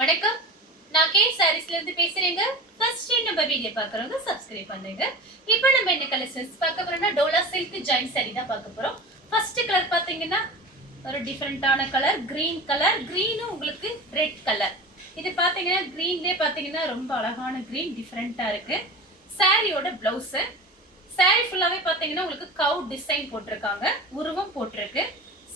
வணக்கம். நான் கே சாரீஸ்ல இருந்து பேசுறேங்க. ஃபர்ஸ்ட் நம்ம வீடியோ பார்க்கறவங்க சப்ஸ்கிரைப் பண்ணுங்க. இப்போ நம்ம என்ன கலெக்ஷன்ஸ் பார்க்க போறோம்னா டோலா சில்க் ஜாயின் saree தான் பார்க்க போறோம். ஃபர்ஸ்ட் கலர் பாத்தீங்கன்னா ஒரு டிஃபரண்டான கலர், கிரீன் கலர். கிரீனும் உங்களுக்கு ரெட் கலர். இது பாத்தீங்கன்னா கிரீன்லயே பாத்தீங்கன்னா ரொம்ப அழகான கிரீன் டிஃபரண்டா இருக்கு. சாரியோட பிளவுஸ். சாரி ஃபுல்லாவே பாத்தீங்கன்னா உங்களுக்கு கவ் டிசைன் போட்டிருக்காங்க. உருவம் போட்டிருக்கு.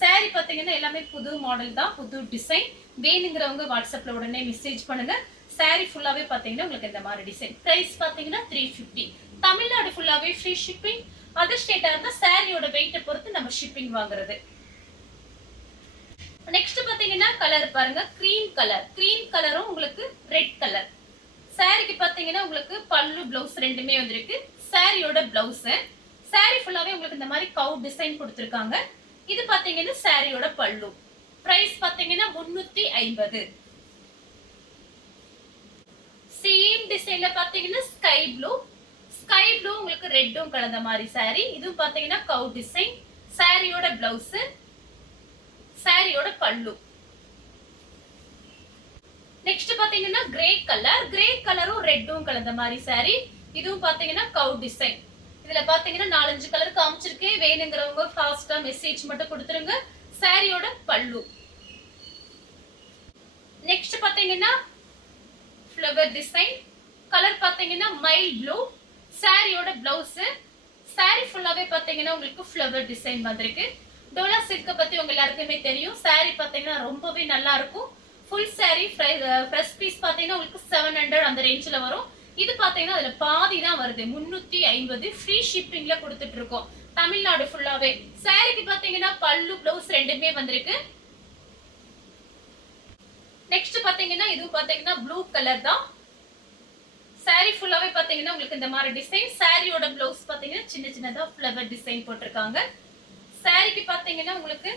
சாரி பாத்தீங்கன்னா எல்லாமே புது மாடல் தான், புது டிசைன். வேணுங்கிறவங்க வாட்ஸ்அப்ல உடனே மெசேஜ் பண்ணுங்க. சாரி ஃபுல்லாவே பாத்தீங்கன்னா உங்களுக்கு இந்த மாதிரி டிசைன். பிரைஸ் பாத்தீங்கன்னா 350. தமிழ்நாடு ஃபுல்லாவே ஃப்ரீ ஷிப்பிங். அதர் ஸ்டேட்டா இருந்தா சாரியோட வெயிட்ட பொறுத்து நம்ம ஷிப்பிங் வாங்குறது. நெக்ஸ்ட் பாத்தீங்கன்னா கலர் பாருங்க, கிரீம் கலர். கிரீம் கலரும் உங்களுக்கு ரெட் கலர். சாரிக்கு பாத்தீங்கன்னா உங்களுக்கு பல்லு பிளவுஸ் ரெண்டுமே வந்திருக்கு. சாரியோட பிளவுஸ். சாரி ஃபுல்லாவே உங்களுக்கு இந்த மாதிரி கவ் டிசைன் கொடுத்திருக்காங்க. இது பாத்தீங்கன்னா சாரியோட பல்லு. பிரைஸ் பாத்தீங்கன்னா 350. சேம் டிசைன்ல பாத்தீங்கன்னா ஸ்கை ப்ளூ. ஸ்கை ப்ளூ உங்களுக்கு ரெட்டும் கலந்த மாதிரி சாரி. இது பாத்தீங்கன்னா கவ் டிசைன். சாரியோட பிளவுஸ், சாரியோட பல்லு. நெக்ஸ்ட் பாத்தீங்கன்னா கிரே கலர். கிரே கலரும் ரெட்டும் கலந்த மாதிரி சாரி. இதுவும் பாத்தீங்கன்னா கவ் டிசைன். இதுல பாத்தீங்கன்னா 4-5 கலர் காமிச்சிருக்கேன். வேணுங்கிறவங்க ஃபாஸ்டா மெசேஜ் மட்டும் கொடுத்துருங்க. சாரியோட பல்லு. நெக்ஸ்ட் பாத்தீங்கன்னா ஃப்ளவர் டிசைன். கலர் பாத்தீங்கன்னா மைல் ப்ளூ. சாரியோட பிளவுஸ். சாரி ஃபுல்லாவே பாத்தீங்கன்னா உங்களுக்கு ஃப்ளவர் டிசைன் வந்திருக்கு. டோலா சில்க் பத்தி உங்க எல்லாருக்குமே தெரியும். சாரி பாத்தீங்கன்னா ரொம்பவே நல்லா இருக்கும். ஃபுல் சாரி ஃப்ரெஷ் பீஸ் பாத்தீங்கன்னா உங்களுக்கு 700 அந்த ரேஞ்சில வரும். இது பாத்தீங்கன்னா அதுல பாதி தான் வருது, 350. ஃப்ரீ ஷிப்பிங்ல கொடுத்துட்டு இருக்கோம் தமிழ்நாடு ஃபுல்லாவே. சாரிக்கு பாத்தீங்கன்னா பல்லு பிளவுஸ் ரெண்டுமே வந்திருக்கு. நெக்ஸ்ட் பாத்தீங்கன்னா இது பாத்தீங்கன்னா ப்ளூ கலர் தான். சாரி ஃபுல்லாவே பாத்தீங்கன்னா உங்களுக்கு இந்த மாதிரி டிசைன். சாரியோட பிளவுஸ் பாத்தீங்கன்னா சின்ன சின்னதா ஃப்ளவர் டிசைன் போட்டிருக்காங்க. சாரிக்கு பாத்தீங்கன்னா உங்களுக்கு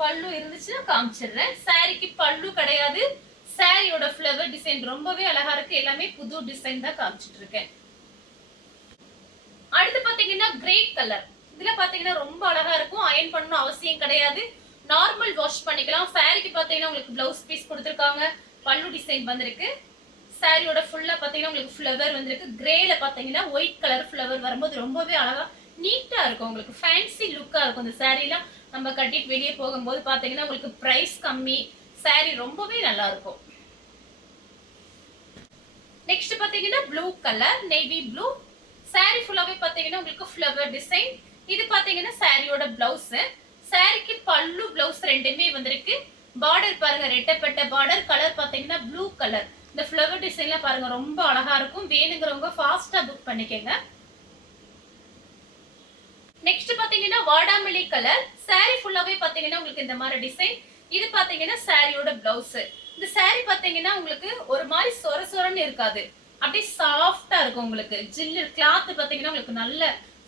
பல்லு இருந்துச்சுன்னா காமிச்சிடுறேன். சாரிக்கு பல்லு கிடையாது. சாரியோட ஃப்ளவர் டிசைன் ரொம்பவே அழகா இருக்கு. எல்லாமே புது டிசைன் தான் காமிச்சிட்டு இருக்கேன். அடுத்து பாத்தீங்கன்னா கிரே கலர். இதுல பாத்தீங்கன்னா ரொம்ப அழகா இருக்கும். அயர்ன் பண்ணணும் அவசியம் கிடையாது. நார்மல் வாஷ் பண்ணிக்கலாம். சாரிக்கு பாத்தீங்கன்னா உங்களுக்கு பிளவுஸ் பீஸ் கொடுத்திருக்காங்க. பல்லு டிசைன் வந்திருக்கு. சாரியோட ஃபுல்லா பாத்தீங்கன்னா உங்களுக்கு ஃப்ளவர் வந்திருக்கு. கிரேல பாத்தீங்கன்னா ஒயிட் கலர் ஃப்ளவர் வரும்போது ரொம்பவே அழகா நீட்டா இருக்கும். உங்களுக்கு ஃபேன்சி லுக்கா இருக்கும். இந்த சாரிலாம் நம்ம கட்டிட்டு வெளியே போகும்போது பாத்தீங்கன்னா உங்களுக்கு பிரைஸ் கம்மி. சாரி ரொம்பவே நல்லா இருக்கும். நெக்ஸ்ட் பாத்தீங்கன்னா blue colour, navy blue. Sorry ஃபுல்லாவே பாத்தீங்கன்னா உங்களுக்கு ஃப்ளவர் டிசைன். இது பாத்தீங்கன்னா சாரியோட பிளவுஸ். சாரிக்கு பல்லு பிளவுஸ் ரெண்டுமே வந்திருக்கு. பார்டர் பாருங்க, ரெட்டப்பட்ட பார்டர். கலர் பாத்தீங்கன்னா ப்ளூ கலர். இந்த ஃப்ளவர் டிசைன்ல பாருங்க ரொம்ப அழகா இருக்கும். வேணுங்கிறவங்க ஃபாஸ்டா புக் பண்ணிக்கங்க. நெக்ஸ்ட் பாத்தீங்கன்னா வாடாமல்லி கலர். சாரி ஃபுல்லாவே பாத்தீங்கன்னா உங்களுக்கு இந்த மாதிரி டிசைன். இது பாத்தீங்கன்னா சாரியோட பிளவுஸ். இந்த சாரி பாத்தீங்கன்னா உங்களுக்கு ஒரு மாதிரி சொர சொரன்னு இருக்காது, அப்படியே சாஃப்டா இருக்கும். உங்களுக்கு ஜில்லு கிளாத் பாத்தீங்கன்னா உங்களுக்கு நல்ல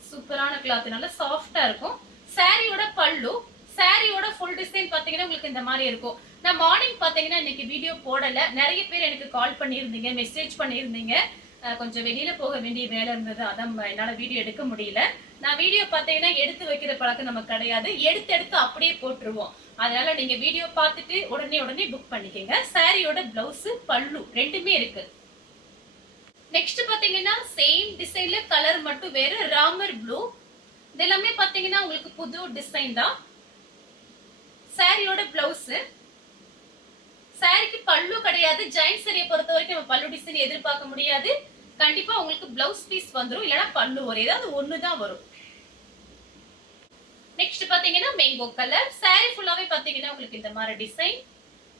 சூப்பரான கிளாத், நல்ல சாஃப்டா இருக்கும். சாரியோட பல்லு. சாரியோட ஃபுல் டிசைன் பாத்தீங்கன்னா உங்களுக்கு இந்த மாதிரி இருக்கும். நான் மார்னிங் பாத்தீங்கன்னா இன்னைக்கு வீடியோ போடல. நிறைய பேர் எனக்கு கால் பண்ணியிருந்தீங்க, மெசேஜ் பண்ணியிருந்தீங்க. கொஞ்சம் வெளியில போக வேண்டிய வேலை இருந்தது, அதான் என்னால வீடியோ எடுக்க முடியல. நான் வீடியோ பாத்தீங்கன்னா எடுத்து வைக்கிற பழக்கம் நமக்கு கிடையாது. எடுத்து அப்படியே போட்டுருவோம். அதனால நீங்க வீடியோ பார்த்துட்டு உடனே புக் பண்ணிக்கங்க. சாரியோட பிளவுஸ், பல்லு ரெண்டுமே இருக்கு. நெக்ஸ்ட் பாத்தீங்கன்னா சேம் டிசைன்ல கலர் மட்டும் வேற, ராமர் ப்ளூ. இதெல்லாமே பாத்தீங்கன்னா உங்களுக்கு புது டிசைன் தான். சாரியோட பிளவுஸ். சாரிக்கு பல்லு கிடையாது. ஜாயின் சாரியை பொறுத்த வரைக்கும் நம்ம பல்லு டிசைன் எதிர்பார்க்க முடியாது. கண்டிப்பா உங்களுக்கு பிளவுஸ் பீஸ் வந்துரும், இல்லனா பல்லு ஒரு ஏதாவது ஒண்ணுதான் வரும். நெக்ஸ்ட் பாத்தீங்கன்னா மேங்கோ கலர். சாரி ஃபுல்லாவே பாத்தீங்கன்னா உங்களுக்கு இந்த மாதிரி டிசைன்.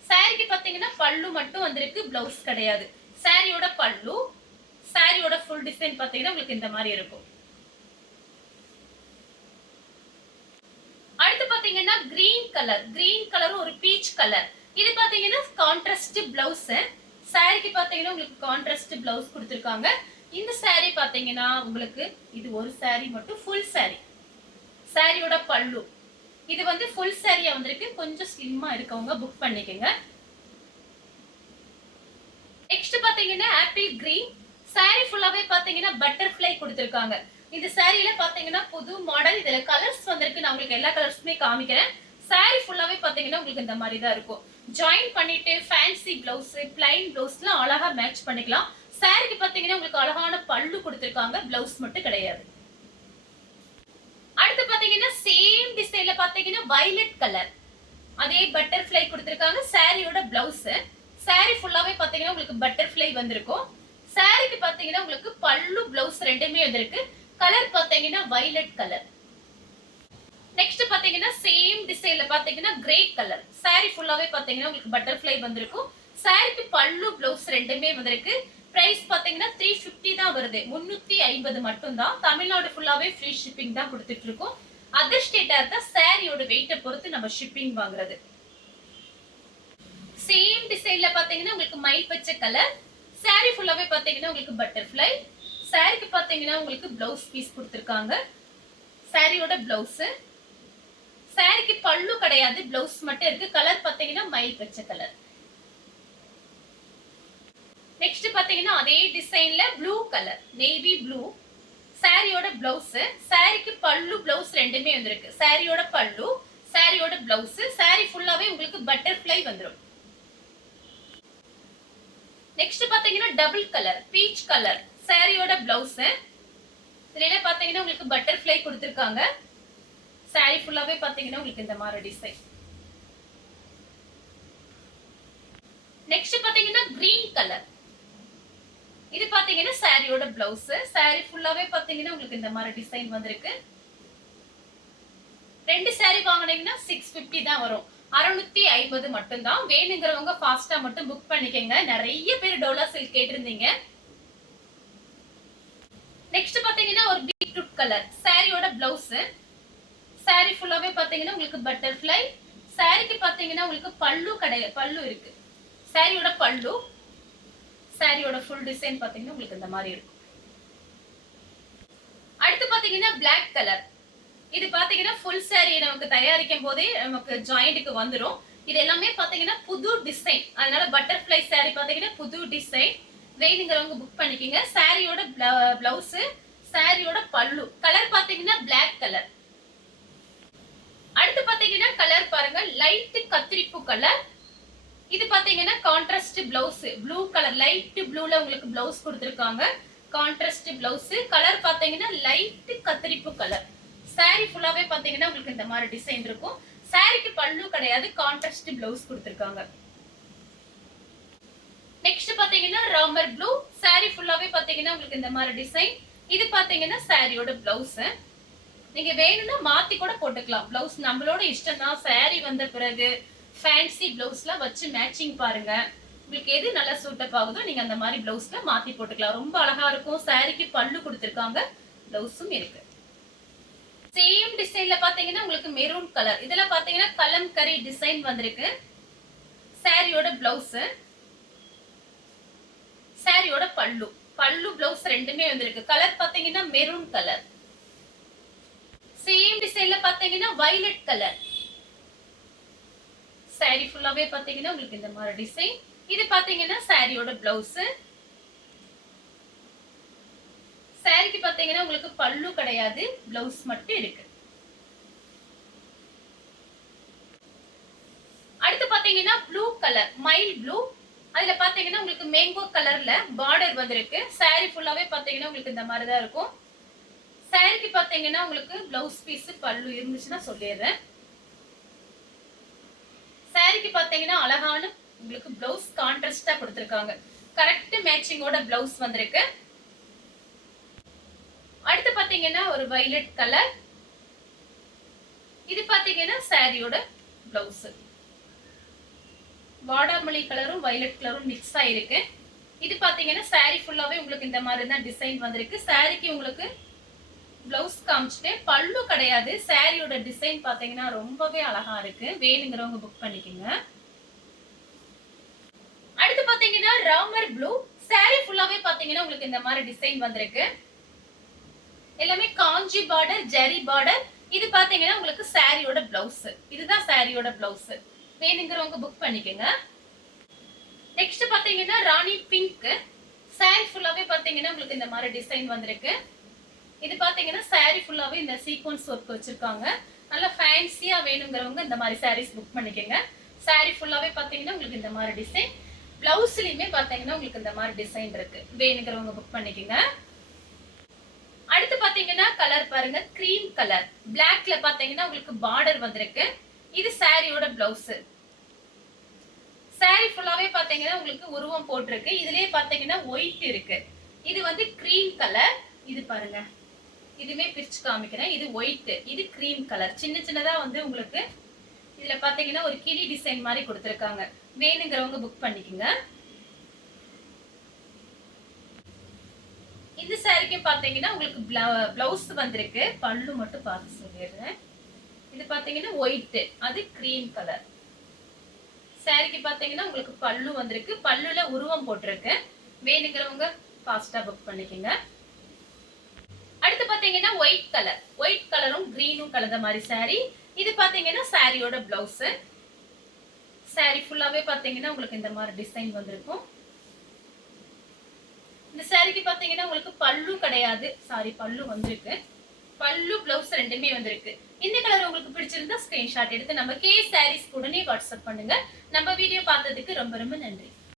சாரிக்கு பாத்தீங்கன்னா பல்லு மட்டும் வந்திருக்கு, பிளவுஸ் கிடையாது. சாரியோட பல்லு, சாரியோட ஃபுல் டிசைன் பாத்தீங்கன்னா உங்களுக்கு இந்த மாதிரி இருக்கும். அடுத்து பாத்தீங்கன்னா கிரீன் கலர். கிரீன் கலரும் ஒரு பீச் கலர். இது பாத்தீங்கன்னா கான்ட்ராஸ்ட் பிளவுஸ். சாரிக்கு பாத்தீங்கன்னா உங்களுக்கு கான்ட்ராஸ்ட் பிளவுஸ் கொடுத்திருக்காங்க. இந்த சாரி பாத்தீங்கன்னா உங்களுக்கு இது ஒரு சாரி மட்டும் ஃபுல் சாரி. சாரியோட பல்லு. இது வந்து ஃபுல் சாரியா வந்திருக்கு. கொஞ்சம் ஸ்லிம்மா இருக்கவங்க புக் பண்ணிக்கங்க. நெக்ஸ்ட் பாத்தீங்கன்னா ஆப்பிள் கிரீன். சாரி ஃபுல்லாவே பாத்தீங்கன்னா பட்டர்ஃப்ளை கொடுத்திருக்காங்க. இந்த சாரியில பாத்தீங்கன்னா புது மாடல். இதுல கலர்ஸ் வந்திருக்கு. நான் உங்களுக்கு எல்லா கலர்ஸுமே காமிக்கிறேன். சாரி ஃபுல்லாவே பாத்தீங்கன்னா உங்களுக்கு இந்த மாதிரி தான் இருக்கும். ஜாயின் பண்ணிட்டு ஃபேன்சி பிளவுஸ், பிளைன் பிளவுஸ்லாம் அழகா மேட்ச் பண்ணிக்கலாம். சாரிக்கு பாத்தீங்கன்னா உங்களுக்கு அழகான பல்லு கொடுத்திருக்காங்க, பிளவுஸ் மட்டும் கிடையாது. அடுத்து பாத்தீங்கன்னா சேம் டிசைன்ல பாத்தீங்கன்னா வயலட் கலர், அதே பட்டர்ஃப்ளை கொடுத்திருக்காங்க. சாரியோட பிளவுஸ், சாரி ஃபுல்லாவே பாத்தீங்கன்னா உங்களுக்கு பட்டர்ஃப்ளை வந்திருக்கும். சாரிக்கு பாத்தீங்கன்னா உங்களுக்கு பல்லு பிளவுஸ் ரெண்டுமே வந்திருக்கு. கலர் பாத்தீங்கன்னா வயலட் கலர். நெக்ஸ்ட் பாத்தீங்கன்னா சேம் டிசைன்ல பாத்தீங்கன்னா கிரே கலர், சாரி ஃபுல்லாவே பாத்தீங்கன்னா உங்களுக்கு பட்டர்ஃப்ளை வந்திருக்கும். சாரிக்கு பல்லு பிளவுஸ் ரெண்டுமே வந்திருக்கு. பிரைஸ் பாத்தீங்கன்னா 350 தான் வருது, 350 மட்டும் தான். தமிழ்நாடு ஃபுல்லாவே ஃப்ரீ ஷிப்பிங் தான் கொடுத்துட்டு இருக்கோம். அதர் ஸ்டேட்டா இருந்தா சாரியோட வெயிட்டை பொறுத்து நம்ம ஷிப்பிங் வாங்குறது. சேம் டிசைன்ல பாத்தீங்கன்னா உங்களுக்கு மயில் பச்சை கலர், சாரி ஃபுல்லாவே பாத்தீங்கன்னா உங்களுக்கு பட்டர்ஃப்ளை. சாரிக்கு பாத்தீங்கன்னா உங்களுக்கு பிளவுஸ் பீஸ் கொடுத்திருக்காங்க. சாரியோட பிளவுஸ், சாரிக்கு பல்லு கிடையாது, பிளவுஸ் மட்டும் இருக்கு. கலர் பாத்தீங்கன்னா மயில் பச்சை கலர். நெக்ஸ்ட் பாத்தீங்கன்னா அதே டிசைன்ல ப்ளூ கலர், நேவி ப்ளூ. சாரியோட பிளவுஸ், சாரிக்கு பல்லு பிளவுஸ் ரெண்டுமே வந்திருக்கு. சாரியோட பல்லு, சாரியோட பிளவுஸ், சாரி ஃபுல்லாவே உங்களுக்கு பட்டர்ஃப்ளை வந்துரும். நெக்ஸ்ட் பாத்தீங்கன்னா டபுள் கலர், பீச் கலர். சாரியோட பிளவுஸ், இதுல பாத்தீங்கன்னா உங்களுக்கு பட்டர்ஃப்ளை கொடுத்திருக்காங்க. சாரி ஃபுல்லாவே பாத்தீங்கன்னா உங்களுக்கு இந்த மாதிரி டிசைன். நெக்ஸ்ட் பாத்தீங்கன்னா கிரீன் கலர், இது பாத்தீங்கன்னா சாரியோட பிளவுஸ். சாரி ஃபுல்லாவே பாத்தீங்கன்னா உங்களுக்கு இந்த மாதிரி டிசைன் வந்திருக்கு. ரெண்டு சாரி வாங்குனீங்கன்னா 650 தான் வரும், 650 மட்டும் தான். வேணுங்கிறவங்க ஃபாஸ்டா மட்டும் புக் பண்ணிக்கங்க. நிறைய பேர் டோலா சில்க் கேட்டிருந்தீங்க. நெக்ஸ்ட் பாத்தீங்கன்னா ஒரு பீட்ரூட் கலர், சாரியோட பிளவுஸ். சாரி ஃபுல்லாவே பாத்தீங்கன்னா உங்களுக்கு பட்டர்ஃப்ளை. சாரிக்கு பாத்தீங்கன்னா உங்களுக்கு பல்லு கிடையாது, பல்லு இருக்கு. சாரியோட பல்லு, சாரியோட ஃபுல் டிசைன் பாத்தீங்கன்னா உங்களுக்கு இந்த மாதிரி இருக்கும். அடுத்து பாத்தீங்கன்னா பிளாக் கலர், இது பாத்தீங்கன்னா ஃபுல் சாரி நமக்கு தயாரிக்கும் போதே நமக்கு ஜாயிண்ட்க்கு வந்துரும். இது எல்லாமே பாத்தீங்கன்னா புது டிசைன், அதனால பட்டர்ஃப்ளை சாரி பாத்தீங்கன்னா புது டிசைன். வேணுங்கிறவங்க புக் பண்ணிக்கங்க. சாரியோட பிளவுஸ், சாரியோட பல்லு. கலர் பாத்தீங்கன்னா பிளாக் கலர். அடுத்து பாத்தீங்கன்னா கலர் பாருங்க, லைட் கத்திரிப்பு கலர். இது பாத்தீங்கன்னா contrast blouse, blue colour, light ப்ளூல உங்களுக்கு பிளவுஸ் கொடுத்திருக்காங்க. Contrast blouse. கலர் பாத்தீங்கன்னா லைட் கத்திரிப்பு கலர். சாரி ஃபுல்லாவே பாத்தீங்கன்னா உங்களுக்கு இந்த மாதிரி டிசைன் இருக்கும். சாரிக்கு பல்லு கிடையாது, கான்ட்ராஸ்ட் பிளவுஸ் கொடுத்திருக்காங்க. நெக்ஸ்ட் பாத்தீங்கன்னா ராமர் ப்ளூ, சாரி ஃபுல்லாவே பாத்தீங்கன்னா உங்களுக்கு இந்த மாதிரி டிசைன். இது பாத்தீங்கன்னா சாரியோட பிளவுஸ். நீங்க வேணும்னா மாத்தி கூட போட்டுக்கலாம், பிளவுஸ் நம்மளோட இஷ்டம் தான். சாரி வந்த பிறகு ஃபேன்சி பிளவுஸ்ல வச்சு மேட்சிங் பாருங்க, உங்களுக்கு எது நல்லா சூட்டப் ஆகுதோ நீங்க அந்த மாதிரி பிளவுஸ்ல மாத்தி போட்டுக்கலாம். ரொம்ப அழகா இருக்கும். சாரிக்கு பல்லு கொடுத்திருக்காங்க, பிளவுஸும் இருக்கு. சேம் டிசைன்ல பாத்தீங்கன்னா உங்களுக்கு மெரூன் கலர், இதுல பாத்தீங்கன்னா கலம்கரி டிசைன் வந்திருக்கு. சாரியோட பிளவுஸ், சாரியோட பல்லு, பல்லு பிளவுஸ் ரெண்டுமே வந்திருக்கு. கலர் பாத்தீங்கன்னா மெரூன் கலர். சேம் டிசைன்ல பாத்தீங்கன்னா வயலட் கலர். சாரி ஃபுல்லாவே பாத்தீங்கன்னா உங்களுக்கு இந்த மாதிரி டிசைன். இது பாத்தீங்கன்னா சாரியோட பிளவுஸ். சாரிக்கு பாத்தீங்கன்னா உங்களுக்கு பல்லு கிடையாது, பிளவுஸ் மட்டும் இருக்கு. அடுத்து பாத்தீங்கன்னா ப்ளூ கலர், மயில் ப்ளூ. அதுல பாத்தீங்கன்னா உங்களுக்கு மேங்கோ கலர்ல பார்டர் வந்திருக்கு. சாரி ஃபுல்லாவே பாத்தீங்கன்னா உங்களுக்கு இந்த மாதிரி தான் இருக்கும். சாரிக்கு பாத்தீங்கன்னா உங்களுக்கு பிளவுஸ் பீஸ் பல்லு இருந்துச்சுன்னா சொல்லிடுறேன். சாரிக்கு பாத்தீங்கன்னா அழகான உங்களுக்கு பிளவுஸ் கான்ட்ராஸ்டா கொடுத்திருக்காங்க. கரெக்ட் மேட்சிங்கோட பிளவுஸ் வந்திருக்கு. அடுத்து பாத்தீங்கன்னா ஒரு வயலட் கலர், இது பாத்தீங்கன்னா சாரியோட பிளவுஸ். வாடாமல்லி கலரும் வயலட் கலரும் மிக்ஸ் ஆயிருக்கு. இது பாத்தீங்கன்னா சாரி ஃபுல்லாவே உங்களுக்கு இந்த மாதிரி தான் டிசைன் வந்திருக்கு. சாரிக்கு உங்களுக்கு பிளவுஸ் காமிச்சிட்டு பல்லு கிடையாது. சாரியோட டிசைன் பாத்தீங்கன்னா ரொம்பவே அழகா இருக்கு. வேணுங்கிறவங்க புக் பண்ணிக்கோங்க. அடுத்து பாத்தீங்கன்னா ராமர் ப்ளூ, சாரி ஃபுல்லாவே பாத்தீங்கன்னா உங்களுக்கு இந்த மாதிரி டிசைன் வந்திருக்கு. எல்லாமே காஞ்சி பார்டர், ஜெரி பார்டர். இது பாத்தீங்கன்னா உங்களுக்கு சாரியோட பிளவுஸ். இதுதான் சாரியோட பிளவுஸ். வேணுங்கிறவங்க புக் பண்ணிக்கோங்க. நெக்ஸ்ட் பாத்தீங்கன்னா ராணி பிங்க், சாரி ஃபுல்லாவே பாத்தீங்கன்னா உங்களுக்கு இந்த மாதிரி டிசைன் வந்திருக்கு. இது பாத்தீங்கன்னா சாரி ஃபுல்லாவே இந்த சீக்வன்ஸ் ஒர்க் வச்சிருக்காங்க. நல்லா ஃபேன்சியா வேணுங்கிறவங்க இந்த மாதிரி சாரீஸ் புக் பண்ணிக்கோங்க. saree ஃபுல்லாவே பாத்தீங்கன்னா உங்களுக்கு இந்த மாதிரி டிசைன். பிளவுஸ்லயுமே பாத்தீங்கன்னா உங்களுக்கு இந்த மாதிரி டிசைன் இருக்கு. வேணுங்கிறவங்க புக் பண்ணிக்கங்க. அடுத்து பாத்தீங்கன்னா கலர் பாருங்க, கிரீம் கலர். பிளாக்ல பாத்தீங்கன்னா உங்களுக்கு பார்டர் வந்திருக்கு. இது சாரியோட பிளவுஸ். சாரி ஃபுல்லாவே பாத்தீங்கன்னா உங்களுக்கு உருவம் போட்டிருக்கு. இதுலயே பாத்தீங்கன்னா ஒயிட் இருக்கு. இது வந்து கிரீம் கலர். இது பாருங்க, இதுமே பிரிச்சு காமிக்கிறேன். இது ஒயிட், இது கிரீம் கலர். சின்ன சின்னதா வந்து உங்களுக்கு இதுல பாத்தீங்கன்னா ஒரு கிளி டிசைன் மாதிரி கொடுத்திருக்காங்க. வேணுங்கிறவங்க புக் பண்ணிக்கங்க. இந்த சாரிக்கு பாத்தீங்கன்னா உங்களுக்கு பிளவுஸ் வந்திருக்கு. பல்லு மட்டும் பார்த்து சொல்லிடுறேன். இது பாத்தீங்கன்னா ஒயிட், அது கிரீம் கலர். சாரிக்கு பாத்தீங்கன்னா உங்களுக்கு பல்லு வந்திருக்கு. பல்லுல உருவம் போட்டிருக்கு. வேணுங்கிறவங்க ஃபாஸ்டா புக் பண்ணிக்கங்க. அடுத்து பாத்தீங்கன்னா ஒயிட் கலர். ஒயிட் கலரும் கிரீனும் கலந்த மாதிரி சாரி. இது பாத்தீங்கன்னா சாரியோட பிளவுஸ். சாரி ஃபுல்லாவே பாத்தீங்கன்னா உங்களுக்கு இந்த மாதிரி டிசைன் வந்திருக்கும். இந்த சாரிக்கு பாத்தீங்கன்னா உங்களுக்கு பல்லு கிடையாது. சாரி, பல்லு வந்திருக்கு. பல்லு பிளவுஸ் ரெண்டுமே வந்திருக்கு. இந்த கலர் உங்களுக்கு பிடிச்சிருந்தா ஸ்கிரீன்ஷாட் எடுத்து நம்ம கே சாரீஸ் உடனே வாட்ஸ்அப் பண்ணுங்க. நம்ம வீடியோ பார்த்ததுக்கு ரொம்ப ரொம்ப நன்றி.